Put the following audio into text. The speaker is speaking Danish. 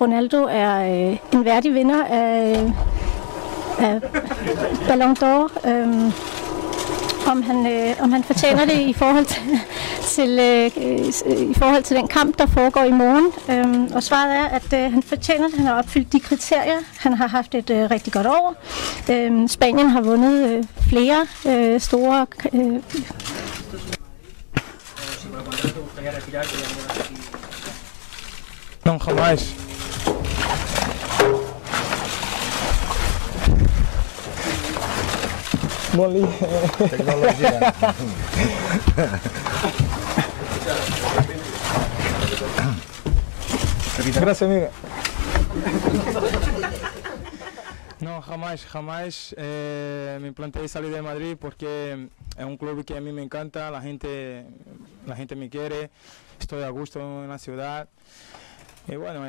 Ronaldo er en værdig vinder af Ballon d'Or. Om han fortjener det i forhold til den kamp, der foregår i morgen. Og svaret er, at han fortjener det. Han har opfyldt de kriterier. Han har haft et rigtig godt år. Spanien har vundet flere store... No, jamás. Molly. Tecnología. Gracias, amiga. No, jamás me planteé salir de Madrid porque es un club que a mí me encanta, la gente me quiere, estoy a gusto en la ciudad y bueno.